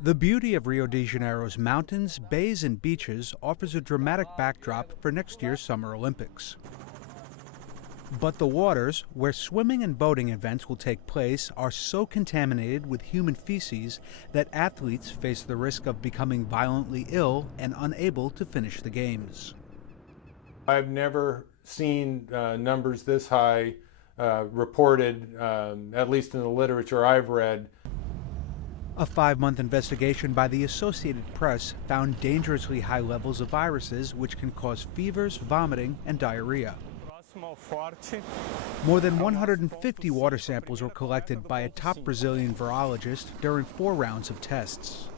The beauty of Rio de Janeiro's mountains, bays, and beaches offers a dramatic backdrop for next year's Summer Olympics. But the waters, where swimming and boating events will take place, are so contaminated with human feces that athletes face the risk of becoming violently ill and unable to finish the games. I've never seen numbers this high reported, at least in the literature I've read. A 5-month investigation by the Associated Press found dangerously high levels of viruses which can cause fevers, vomiting, and diarrhea. More than 150 water samples were collected by a top Brazilian virologist during 4 rounds of tests.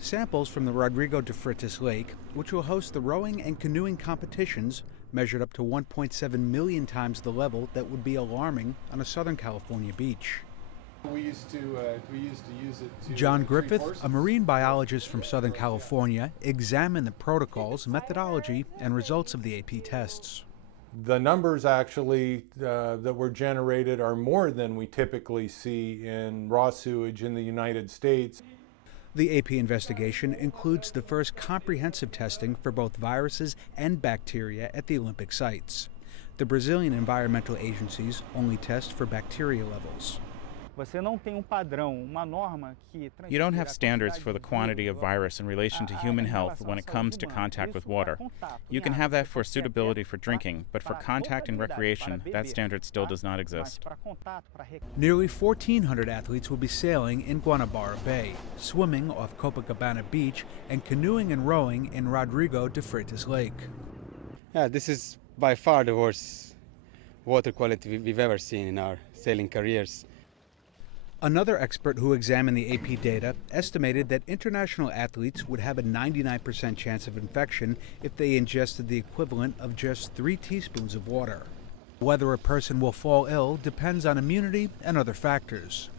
Samples from the RODRIGO de FREITAS lake, which will host the rowing and canoeing competitions, measured up to 1.7 million times the level that would be alarming on a Southern California beach. We used to use it to John Griffith, a marine biologist from Southern California, examined the protocols, methodology, and results of the AP tests. The numbers actually that were generated are more than we typically see in raw sewage in the United States. The AP investigation includes the first comprehensive testing for both viruses and bacteria at the Olympic sites. The Brazilian environmental agencies only test for bacteria levels. You don't have standards for the quantity of virus in relation to human health when it comes to contact with water. You can have that for suitability for drinking, but for contact and recreation, that standard still does not exist. Nearly 1,400 athletes will be sailing in Guanabara Bay, swimming off Copacabana Beach, and canoeing and rowing in Rodrigo de Freitas Lake. Yeah, this is by far the worst water quality we've ever seen in our sailing careers. Another expert who examined the AP data estimated that international athletes would have a 99% chance of infection if they ingested the equivalent of just 3 teaspoons of water. Whether a person will fall ill depends on immunity and other factors.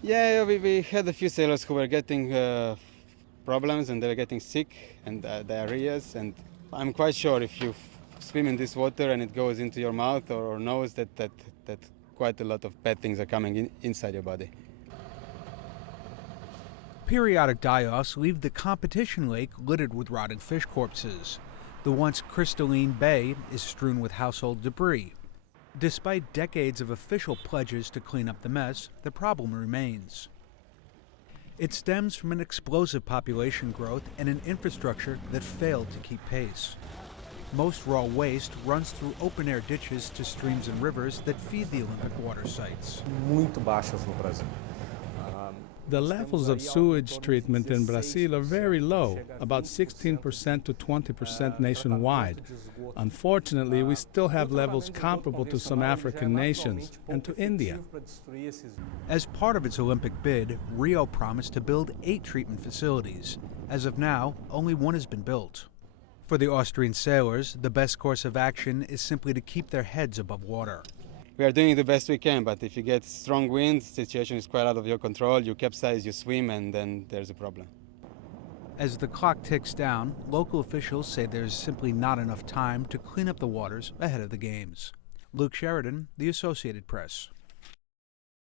Yeah, we had a few sailors who were getting problems and they were getting sick and diarrheas, and I'm quite sure if you swim in this water and it goes into your mouth or nose that quite a lot of bad things are coming inside your body. Periodic die-offs leave the competition lake littered with rotting fish corpses. The once crystalline bay is strewn with household debris. Despite decades of official pledges to clean up the mess, the problem remains. It stems from an explosive population growth and an infrastructure that failed to keep pace. Most raw waste runs through open-air ditches to streams and rivers that feed the Olympic water sites. The levels of sewage treatment in Brazil are very low, about 16% to 20% nationwide. Unfortunately, we still have levels comparable to some African nations and to India. As part of its Olympic bid, Rio promised to build 8 treatment facilities. As of now, only 1 has been built. For the Austrian sailors, the best course of action is simply to keep their heads above water. We are doing the best we can, but if you get strong winds, the situation is quite out of your control. You capsize, you swim, and then there's a problem. As the clock ticks down, local officials say there's simply not enough time to clean up the waters ahead of the games. Luke Sheridan, The Associated Press.